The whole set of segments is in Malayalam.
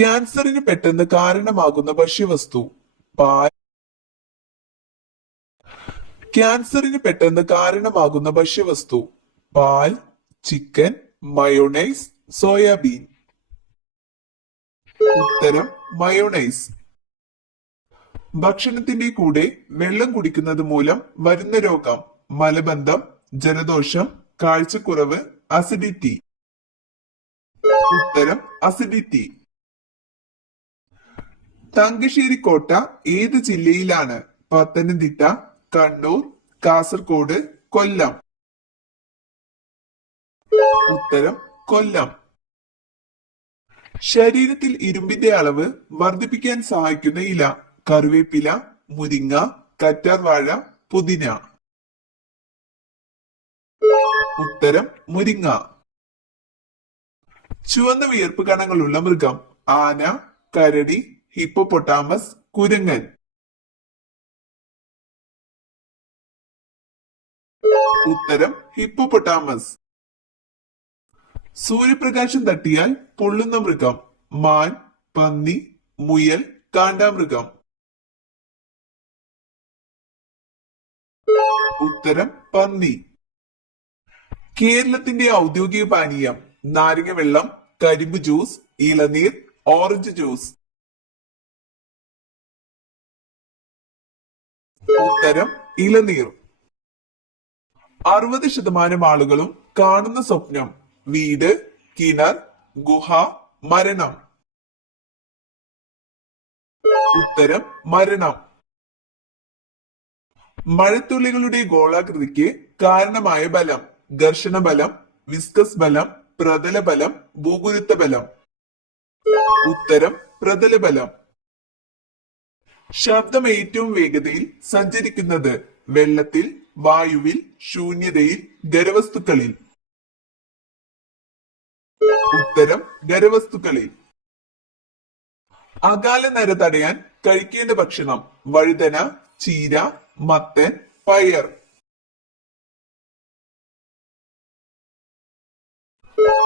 ക്യാൻസറിന് പെട്ടെന്ന് കാരണമാകുന്ന ഭക്ഷ്യവസ്തു. പാൽ. ക്യാൻസറിന് പെട്ടെന്ന് കാരണമാകുന്ന ഭക്ഷ്യവസ്തു. പാൽ, ചിക്കൻ, മയോണൈസ്, സോയാബീൻ. ഉത്തരം മയോണൈസ്. ഭക്ഷണത്തിന്റെ കൂടെ വെള്ളം കുടിക്കുന്നത് മൂലം വരുന്ന രോഗം. മലബന്ധം, ജലദോഷം, കാഴ്ചക്കുറവ്, അസിഡിറ്റി. ഉത്തരം അസിഡിറ്റി. തങ്കശ്ശേരി കോട്ട ഏത് ജില്ലയിലാണ്? പത്തനംതിട്ട, കണ്ണൂർ, കാസർഗോഡ്, കൊല്ലം. ഉത്തരം കൊല്ലം. ശരീരത്തിൽ ഇരുമ്പിന്റെ അളവ് വർദ്ധിപ്പിക്കാൻ സഹായിക്കുന്ന ഇല. കറിവേപ്പില, മുരിങ്ങ, കറ്റാർവാഴ, പുതിന. ഉത്തരം മുരിങ്ങ. ചുവന്ന വിയർപ്പ് കണങ്ങളുള്ള മൃഗം. ആന, കരടി, ഹിപ്പോപ്പൊട്ടാമസ്, കുരങ്ങൻ. ഉത്തരം ഹിപ്പോപ്പൊട്ടാമസ്. സൂര്യപ്രകാശം തട്ടിയാൽ പൊള്ളുന്ന മൃഗം. മാൻ, പന്നി, മുയൽ, കാണ്ടാമൃഗം. ഉത്തരം പന്നി. കേരളത്തിന്റെ ഔദ്യോഗിക പാനീയം. നാരങ്ങ വെള്ളം, കരിമ്പ് ജ്യൂസ്, ഇളനീർ, ഓറഞ്ച് ജ്യൂസ്. ഉത്തരം ഇളനീർ. 60% ആളുകളും കാണുന്ന സ്വപ്നം. വീട്, കിണർ, ഗുഹ, മരണം. ഉത്തരം മരണം. മഴത്തുള്ളികളുടെ ഗോളാകൃതിക്ക് കാരണമായ ബലം. ഘർഷണ ബലം, വിസ്കസ് ബലം, പ്രതല ബലം, ഭൂഗുരുത്വ ബലം. ഉത്തരം പ്രതല ബലം. ശബ്ദം ഏറ്റവും വേഗതയിൽ സഞ്ചരിക്കുന്നത്. വെള്ളത്തിൽ, വായുവിൽ, ശൂന്യതയിൽ, ഖരവസ്തുക്കളിൽ. ഉത്തരം ഖരവസ്തുക്കളിൽ. അകാല നര തടയാൻ കഴിക്കേണ്ട ഭക്ഷണം. വഴുതന, ചീര, മത്തൻ, പയർ.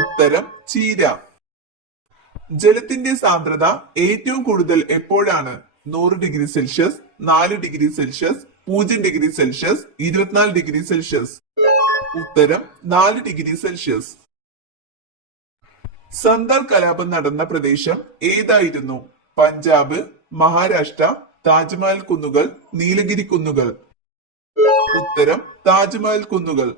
ഉത്തരം ചീര. ജലത്തിന്റെ സാന്ദ്രത ഏറ്റവും കൂടുതൽ എപ്പോഴാണ്? 100 degree Celsius, 4 degree Celsius, 0 degree Celsius, 24 degree Celsius. ഉത്തരം 4 ഡിഗ്രി സെൽഷ്യസ്. സന്താൽ കലാപം നടന്ന പ്രദേശം ഏതായിരുന്നു? പഞ്ചാബ്, മഹാരാഷ്ട്ര, താജ്മഹൽ കുന്നുകൾ, നീലഗിരി കുന്നുകൾ. ഉത്തരം താജ്മഹൽ കുന്നുകൾ.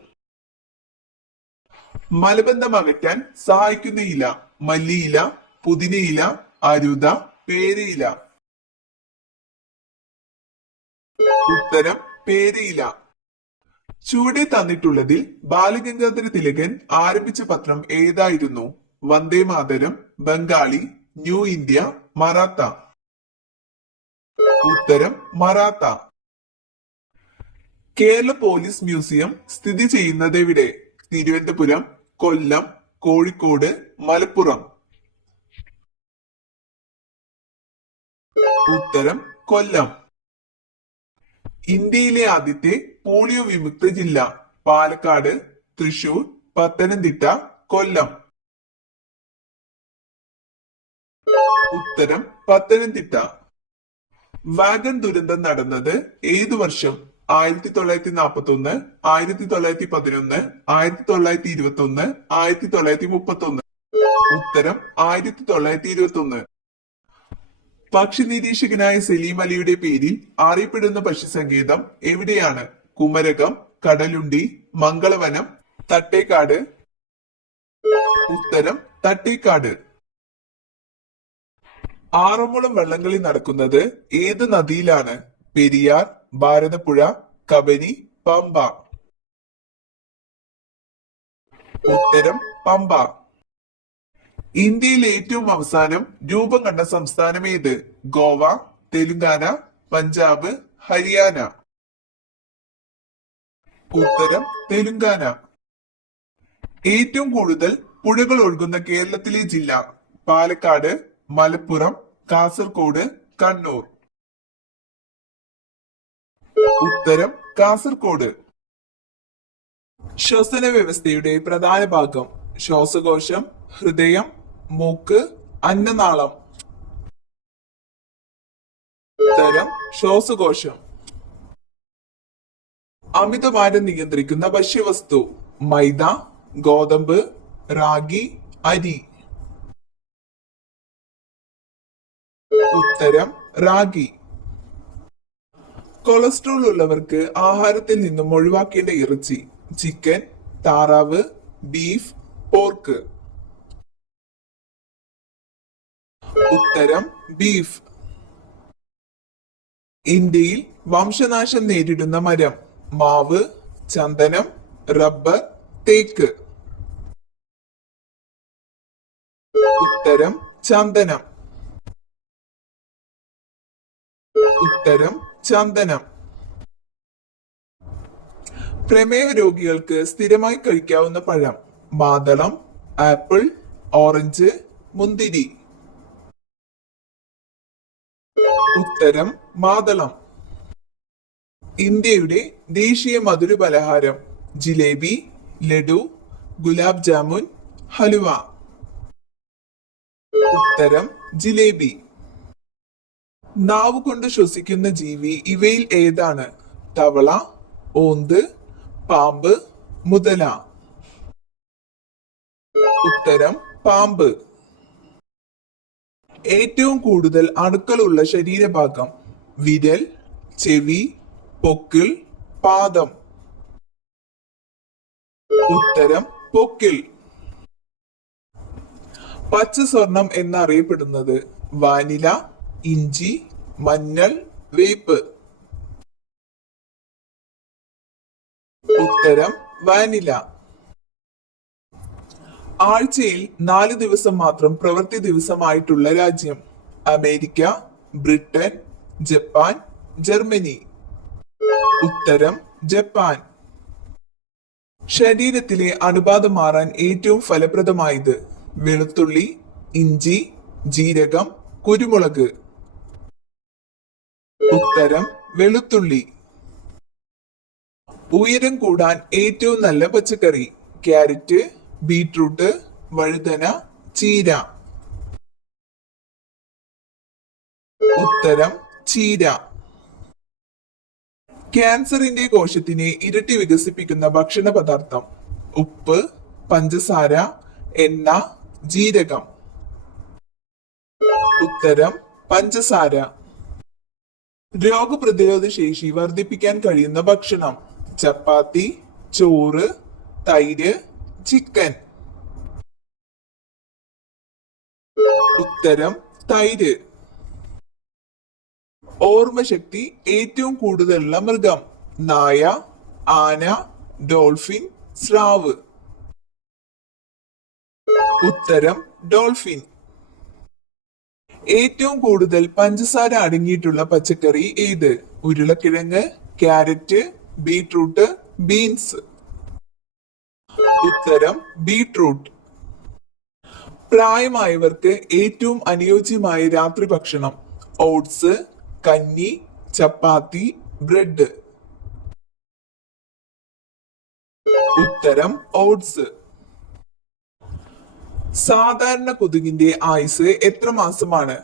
മലബന്ധം അകറ്റാൻ സഹായിക്കുന്ന ഇല. മല്ലിയില, പുതിനയില, അരുത, പേരയില. ഉത്തരം പേരയില. ചുവടെ തന്നിട്ടുള്ളതിൽ ബാലഗംഗാധര തിലകൻ ആരംഭിച്ച പത്രം ഏതായിരുന്നു? Vande Mataram, Bengali, new India, Maratha. ഉത്തരം മറാത്ത. കേരള പോലീസ് മ്യൂസിയം സ്ഥിതി ചെയ്യുന്നത് എവിടെ? തിരുവനന്തപുരം, കൊല്ലം, കോഴിക്കോട്, മലപ്പുറം. ഉത്തരം കൊല്ലം. ഇന്ത്യയിലെ ആദ്യത്തെ പോളിയോ വിമുക്ത ജില്ല. പാലക്കാട്, തൃശൂർ, പത്തനംതിട്ട, കൊല്ലം. ഉത്തരം പത്തനംതിട്ട. വാഗൺ ദുരന്തം നടന്നത് ഏതു വർഷം? 1941, 1911, 1921, 1931. ഉത്തരം 1921. പക്ഷി നിരീക്ഷകനായ സലീം അലിയുടെ പേരിൽ അറിയപ്പെടുന്ന പക്ഷിസങ്കേതം എവിടെയാണ്? കുമരകം, കടലുണ്ടി, മംഗളവനം, തട്ടേക്കാട്. ഉത്തരം തട്ടേക്കാട്. ആറന്മുളം വള്ളംകളി നടക്കുന്നത് ഏത് നദിയിലാണ്? പെരിയാർ, ഭാരതപ്പുഴ, കബനി, പമ്പ. ഉത്തരം പമ്പ. ഇന്ത്യയിൽ ഏറ്റവും അവസാനം രൂപം കണ്ട സംസ്ഥാനം ഏത്? ഗോവ, തെലുങ്കാന, പഞ്ചാബ്, ഹരിയാന. ഉത്തരം തെലുങ്കാന. ഏറ്റവും കൂടുതൽ പുഴകൾ ഒഴുകുന്ന കേരളത്തിലെ ജില്ല? പാലക്കാട്, മലപ്പുറം, കാസർഗോഡ്, കണ്ണൂർ. ഉത്തരം കാസർഗോഡ്. ശ്വസന വ്യവസ്ഥയുടെ പ്രധാന ഭാഗം? ശ്വാസകോശം, ഹൃദയം, മൂക്ക്, അന്നനാളം. ഉത്തരം ശ്വാസകോശം. അമിതഭാരം നിയന്ത്രിക്കുന്ന ഭക്ഷ്യവസ്തു മൈദ, ഗോതമ്പ്, റാഗി, അരി. ഉത്തരം റാഗി. കൊളസ്ട്രോൾ ഉള്ളവർക്ക് ആഹാരത്തിൽ നിന്നും ഒഴിവാക്കേണ്ട ഇറച്ചി ചിക്കൻ, താറാവ്, ബീഫ്, പോർക്ക്. ഉത്തരം ബീഫ്. ഇന്ത്യയിൽ വംശനാശം നേരിടുന്ന മരം മാവ്, ചന്ദനം, റബ്ബർ, തേക്ക്. ഉത്തരം ചന്ദനം. ഉത്തരം ചന്ദനം. പ്രമേഹ രോഗികൾക്ക് സ്ഥിരമായി കഴിക്കാവുന്ന പഴം മാതളം, ആപ്പിൾ, ഓറഞ്ച്, മുന്തിരി. ഉത്തരം മാതളം. ഇന്ത്യയുടെ ദേശീയ മധുര പലഹാരം ജിലേബി, ലഡു, ഗുലാബ് ജാമുൻ, ഹലുവ. ഉത്തരം ജിലേബി. നാവ് കൊണ്ട് ശ്വസിക്കുന്ന ജീവി ഇവയിൽ ഏതാണ്? തവള, ഓന്ത്, പാമ്പ്, മുതല. ഉത്തരം പാമ്പ്. ഏറ്റവും കൂടുതൽ അണുക്കളുള്ള ശരീരഭാഗം വിരൽ, ചെവി, പൊക്കിൾ, പാദം. ഉത്തരം പൊക്കിൾ. പച്ച സ്വർണം എന്നറിയപ്പെടുന്നത് വാനില, ഇഞ്ചി, മഞ്ഞൾ, വേപ്പ്. ഉത്തരം വാനില. ആഴ്ചയിൽ 4 ദിവസം മാത്രം പ്രവൃത്തി ദിവസമായിട്ടുള്ള രാജ്യം അമേരിക്ക, ബ്രിട്ടൻ, ജപ്പാൻ, ജർമ്മനി. ഉത്തരം ജപ്പാൻ. ശരീരത്തിലെ അണുബാധ മാറാൻ ഏറ്റവും ഫലപ്രദമായത് വെളുത്തുള്ളി, ഇഞ്ചി, ജീരകം, കുരുമുളക്. ഉത്തരം വെളുത്തുള്ളി. ഉയരം കൂടാൻ ഏറ്റവും നല്ല പച്ചക്കറി ക്യാരറ്റ്, ബീട്രൂട്ട്, വഴുതന, ചീര. ഉത്തരം ചീര. ക്യാൻസറിന്റെ കോശത്തിനെ ഇരട്ടി വികസിപ്പിക്കുന്ന ഭക്ഷണ പദാർത്ഥം ഉപ്പ്, പഞ്ചസാര, എണ്ണ, ജീരകം. ഉത്തരം പഞ്ചസാര. രോഗപ്രതിരോധ ശേഷി വർദ്ധിപ്പിക്കാൻ കഴിയുന്ന ഭക്ഷണം ചപ്പാത്തി, ചോറ്, തൈര്, ചിക്കൻ. ഉത്തരം തൈര്. ഓർമ്മശക്തി ഏറ്റവും കൂടുതലുള്ള മൃഗം നായ, ആന, ഡോൾഫിൻ, സ്രാവ്. ഉത്തരം ഡോൾഫിൻ. ഏറ്റവും കൂടുതൽ പഞ്ചസാര അടങ്ങിയിട്ടുള്ള പച്ചക്കറി ഏത്? ഉരുളക്കിഴങ്ങ്, ക്യാരറ്റ്, ബീട്രൂട്ട്, ബീൻസ്. ഉത്തരം ബീട്രൂട്ട്. പ്രായമായവർക്ക് ഏറ്റവും അനുയോജ്യമായ രാത്രി ഭക്ഷണം ഓട്സ്, കഞ്ഞി, ചപ്പാത്തി, ബ്രെഡ്. ഉത്തരം ഓട്സ്. സാധാരണ കൊതുകിന്റെ ആയുസ് എത്ര മാസമാണ്?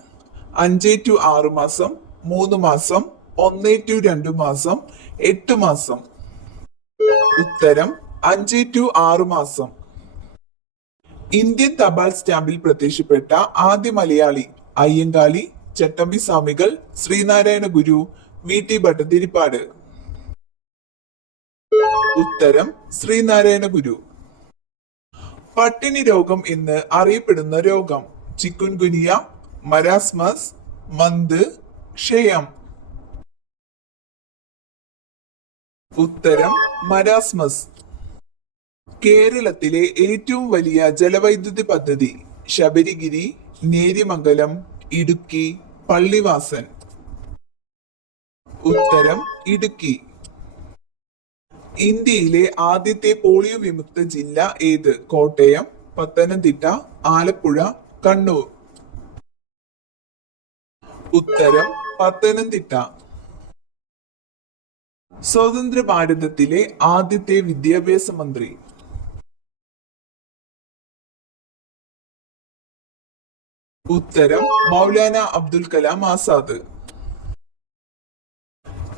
5 to 6 മാസം, 3 മാസം, 1 to 2 മാസം, 8 മാസം. ഉത്തരം 5 to 6 മാസം. ഇന്ത്യൻ തപാൽ സ്റ്റാമ്പിൽ പ്രത്യക്ഷപ്പെട്ട ആദ്യ മലയാളി അയ്യങ്കാളി, ചട്ടമ്പി സ്വാമികൾ, ശ്രീനാരായണ ഗുരു, VT ഭട്ടതിരിപ്പാട്. ഉത്തരം ശ്രീനാരായണ ഗുരു. പട്ടിണി രോഗം എന്ന് അറിയപ്പെടുന്ന രോഗം ചിക്കുൻഗുനിയ, മരാസ്മസ്, മന്ത്, ക്ഷയം. ഉത്തരം മരാസ്മസ്. കേരളത്തിലെ ഏറ്റവും വലിയ ജലവൈദ്യുതി പദ്ധതി ശബരിഗിരി, നേര്യമംഗലം, ഇടുക്കി, പള്ളിവാസൻ. ഉത്തരം ഇടുക്കി. ഇന്ത്യയിലെ ആദ്യത്തെ പോളിയോ വിമുക്ത ജില്ല ഏത്? കോട്ടയം, പത്തനംതിട്ട, ആലപ്പുഴ, കണ്ണൂർ. ഉത്തരം പത്തനംതിട്ട. സ്വതന്ത്ര ഭാരതത്തിലെ ആദ്യത്തെ വിദ്യാഭ്യാസ മന്ത്രി ഉത്തരം മൗലാന അബ്ദുൽ കലാം ആസാദ്.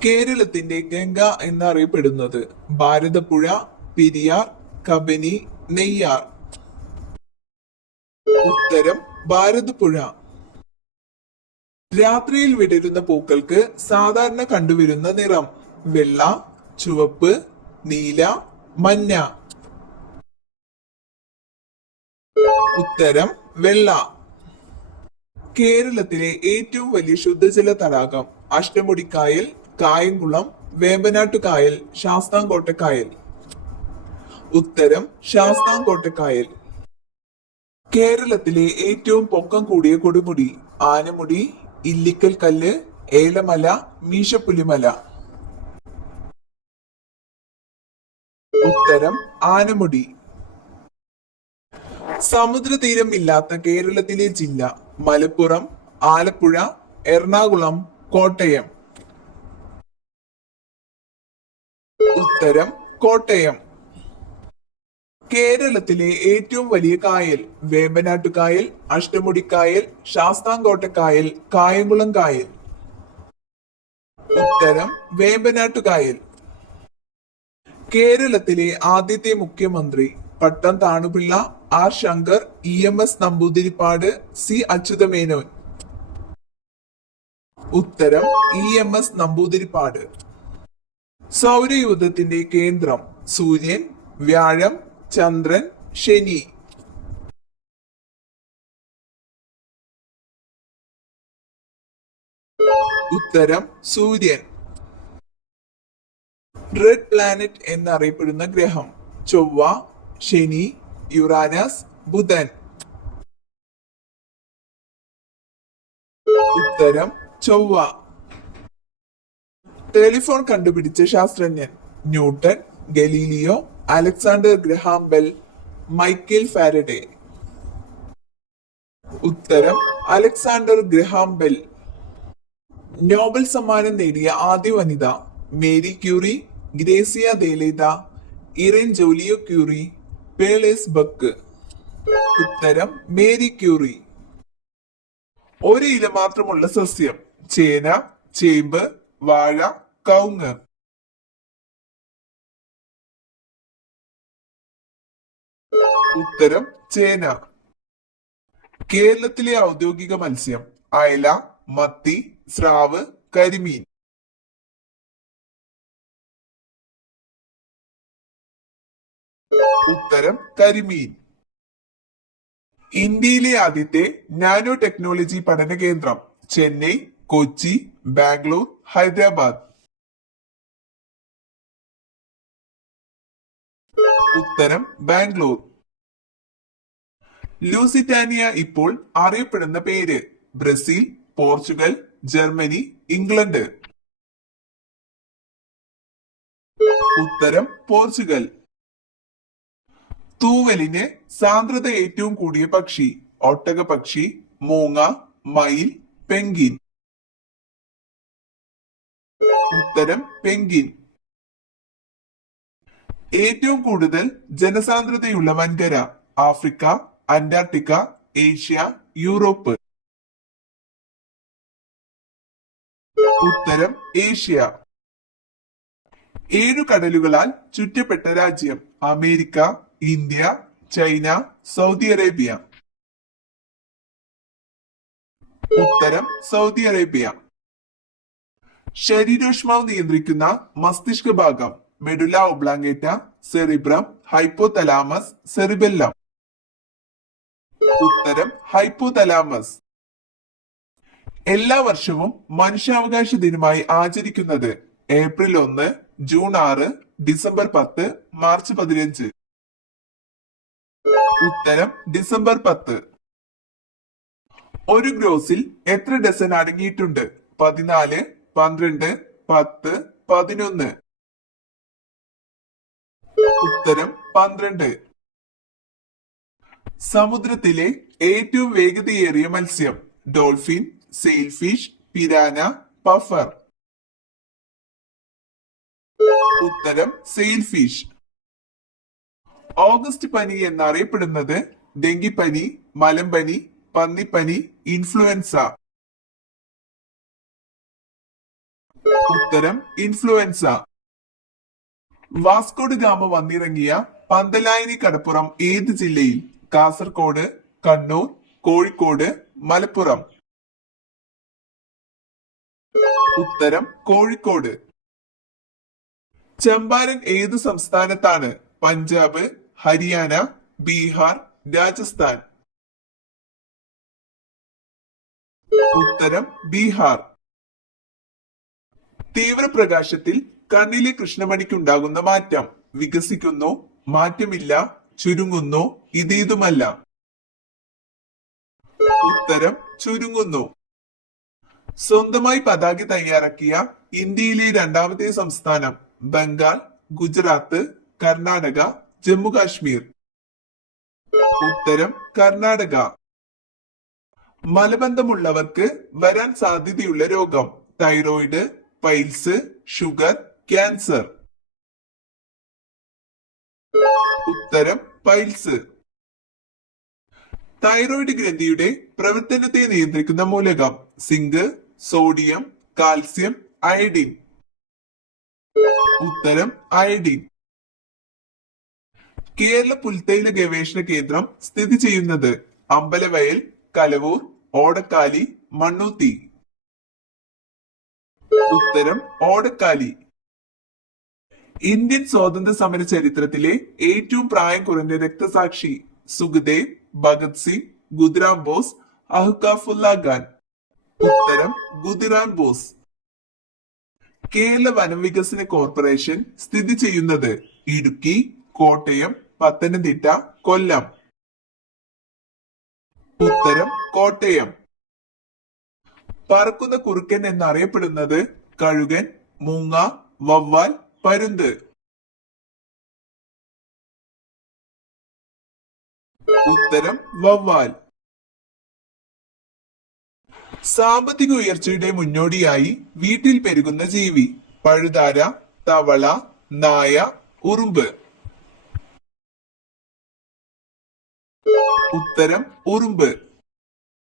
കേരളത്തിന്റെ ഗംഗ എന്നറിയപ്പെടുന്നത് ഭാരതപ്പുഴ, പെരിയാർ, കബനി, നെയ്യാർ. ഉത്തരം ഭാരതപ്പുഴ. രാത്രിയിൽ വിടരുന്ന പൂക്കൾക്ക് സാധാരണ കണ്ടുവരുന്ന നിറം വെള്ള, ചുവപ്പ്, നീല, മഞ്ഞ. ഉത്തരം വെള്ള. കേരളത്തിലെ ഏറ്റവും വലിയ ശുദ്ധജല തടാകം അഷ്ടമുടിക്കായൽ, കായംകുളം, വേമ്പനാട്ടുകായൽ, ശാസ്താംകോട്ടക്കായൽ. ഉത്തരം ശാസ്താംകോട്ടക്കായൽ. കേരളത്തിലെ ഏറ്റവും പൊക്കം കൂടിയ കൊടുമുടി ആനമുടി, ഇല്ലിക്കൽ കല്ല്, ഏലമല, മീശപ്പുലിമല. ഉത്തരം ആനമുടി. സമുദ്രതീരം ഇല്ലാത്ത കേരളത്തിലെ ജില്ല മലപ്പുറം, ആലപ്പുഴ, എറണാകുളം, കോട്ടയം. ഉത്തരം കോട്ടയം. കേരളത്തിലെ ഏറ്റവും വലിയ കായൽ വേമ്പനാട്ടുകായൽ, അഷ്ടമുടിക്കായൽ, ശാസ്താംകോട്ടക്കായൽ, കായംകുളം കായൽ. ഉത്തരം വേമ്പനാട്ടുകായൽ. കേരളത്തിലെ ആദ്യത്തെ മുഖ്യമന്ത്രി Pattom Thanu Pillai, R Sankar, EMS Namboodiripad, C Achutha Menon. ഉത്തരം EMS നമ്പൂതിരിപ്പാട്. സൗരയൂഥത്തിന്റെ കേന്ദ്രം സൂര്യൻ, വ്യാഴം, ചന്ദ്രൻ, ശനി. ഉത്തരം സൂര്യൻ. റെഡ് പ്ലാനറ്റ് എന്നറിയപ്പെടുന്ന ഗ്രഹം ചൊവ്വ, ശനി, യുറാനസ്, ബുധൻ. ഉത്തരം ചൊവ്വ. ടെലിഫോൺ കണ്ടുപിടിച്ച ശാസ്ത്രജ്ഞൻ newton, Galileo, Alexander Graham bell, Michael Faraday. ഉത്തരം അലക്സാണ്ടർ ഗ്രഹാം ബെൽ. നോബൽ സമ്മാനം നേടിയ ആദ്യ വനിത മേരി ക്യൂറി, ഗ്രേസിയ ദേലേത, ഇറിൻ ജോലിയോ ക്യൂറി, പേളേസ് ബക്ക്. ഉത്തരം മേരി ക്യൂറി. ഒരു ഇല മാത്രമുള്ള സസ്യം ചേന, ചേമ്പ്, വാഴ, കവുങ്ങ്. ഉത്തരം ചേന. കേരളത്തിലെ ഔദ്യോഗിക മത്സ്യം അയല, മത്തി, സ്രാവ്, കരിമീൻ. ഉത്തരം കരിമീൻ. ഇന്ത്യയിലെ ആദ്യത്തെ നാനോ ടെക്നോളജി പഠന കേന്ദ്രം ചെന്നൈ, കൊച്ചി, ബാംഗ്ലൂർ, ഹൈദരാബാദ്. ഉത്തരം ബാംഗ്ലൂർ. ലൂസിറ്റാനിയ ഇപ്പോൾ അറിയപ്പെടുന്ന പേര് ബ്രസീൽ, പോർച്ചുഗൽ, ജർമ്മനി, ഇംഗ്ലണ്ട്. ഉത്തരം പോർച്ചുഗൽ. തൂവലിന് സാന്ദ്രത ഏറ്റവും കൂടിയ പക്ഷി ഒട്ടക പക്ഷി, മൂങ്ങ, മയിൽ, പെൻഗിൻ. ഉത്തരം പെൻഗിൻ. ഏറ്റവും കൂടുതൽ ജനസാന്ദ്രതയുള്ള വൻകര ആഫ്രിക്ക, അന്റാർട്ടിക്ക, ഏഷ്യ, യൂറോപ്പ്. ഉത്തരം ഏഷ്യ. 7 കടലുകളാൽ ചുറ്റപ്പെട്ട രാജ്യം America, India, China, Saudi Arabia. ഉത്തരം സൗദി അറേബ്യ. ശരീരോഷ്മാവ് നിയന്ത്രിക്കുന്ന മസ്തിഷ്ക ഭാഗം medulla oblongata, cerebrum, hypothalamus, cerebellum. ഉത്തരം ഹൈപ്പോതലാമസ്. എല്ലാ വർഷവും മനുഷ്യാവകാശ ദിനമായി ആചരിക്കുന്നത് ഏപ്രിൽ 1, ജൂൺ 6, ഡിസംബർ 10, മാർച്ച് 15. ഉത്തരം ഡിസംബർ 10. ഒരു ഗ്രോസിൽ എത്ര ഡസൻ അടങ്ങിയിട്ടുണ്ട് 14, 12, 10, 11. ഉത്തരം 12. സമുദ്രത്തിലെ ഏറ്റവും വേഗതയേറിയ മത്സ്യം ഡോൾഫിൻ, സെയിൽഫിഷ്, പിരാന, പഫർ. ഉത്തരം സെയിൽഫിഷ്. ഓഗസ്റ്റ് പനി എന്നറിയപ്പെടുന്നത് ഡെങ്കിപ്പനി, മലമ്പനി, പന്നിപ്പനി, ഇൻഫ്ലുവൻസ. ഉത്തരം ഇൻഫ്ലുവൻസ. വാസ്കോഡ് ഗാമ വന്നിറങ്ങിയ പന്തലായനി കടപ്പുറം ഏത് ജില്ലയിൽ? കാസർഗോഡ്, കണ്ണൂർ, കോഴിക്കോട്, മലപ്പുറം. ഉത്തരം കോഴിക്കോട്. ചമ്പാരൻ ഏതു സംസ്ഥാനത്താണ്? പഞ്ചാബ്, ഹരിയാന, ബീഹാർ, രാജസ്ഥാൻ. ഉത്തരം ബീഹാർ. തീവ്രപ്രകാശത്തിൽ കണ്ണിലെ കൃഷ്ണമണിക്കുണ്ടാകുന്ന മാറ്റം? വികസിക്കുന്നു, മാറ്റമില്ല, ചുരുങ്ങുന്നു, ഇതേതുമല്ല. ഉത്തരം ചുരുങ്ങുന്നു. സ്വന്തമായി പതാക തയ്യാറാക്കിയ ഇന്ത്യയിലെ രണ്ടാമത്തെ സംസ്ഥാനം? ബംഗാൾ, ഗുജറാത്ത്, കർണാടക, ജമ്മു കാശ്മീർ. ഉത്തരം കർണാടക. മലബന്ധമുള്ളവർക്ക് വരാൻ സാധ്യതയുള്ള രോഗം? Thyroid, piles, sugar, cancer. ഉത്തരം പൈൽസ്. തൈറോയിഡ് ഗ്രന്ഥിയുടെ പ്രവർത്തനത്തെ നിയന്ത്രിക്കുന്ന മൂലകം? Zinc, sodium, calcium, iodine. ഉത്തരം അയഡിൻ. കേരള പുൽത്തൈല ഗവേഷണ കേന്ദ്രം സ്ഥിതി ചെയ്യുന്നത്? അമ്പലവയൽ, കലവൂർ, ഓടക്കാലി, മണ്ണൂത്തി. ഉത്തരം ഓടക്കാലി. ഇന്ത്യൻ സ്വാതന്ത്ര്യ സമര ചരിത്രത്തിലെ ഏറ്റവും പ്രായം കുറഞ്ഞ രക്തസാക്ഷി? സുഖദേവ്, ഭഗത് സിംഗ്, ഖുദിറാം ബോസ്, അഹ്കാഫുല്ല ഖാൻ. ഉത്തരം ഖുദിറാം ബോസ്. കേരള വനവികസന കോർപ്പറേഷൻ സ്ഥിതി ചെയ്യുന്നത്? ഇടുക്കി, കോട്ടയം, പത്തനംതിട്ട, കൊല്ലം. ഉത്തരം കോട്ടയം. പറക്കുന്ന കുറുക്കൻ എന്നറിയപ്പെടുന്നത്? കഴുകൻ, മൂങ്ങ, വവ്വാൽ, പരുന്ത്. ഉത്തരം വവ്വാൽ. സാമ്പത്തിക ഉയർച്ചയുടെ മുന്നോടിയായി വീട്ടിൽ പെരുകുന്ന ജീവി? പഴുതാര, തവള, നായ, ഉറുമ്പ്. ഉത്തരം ഉറുമ്പ്.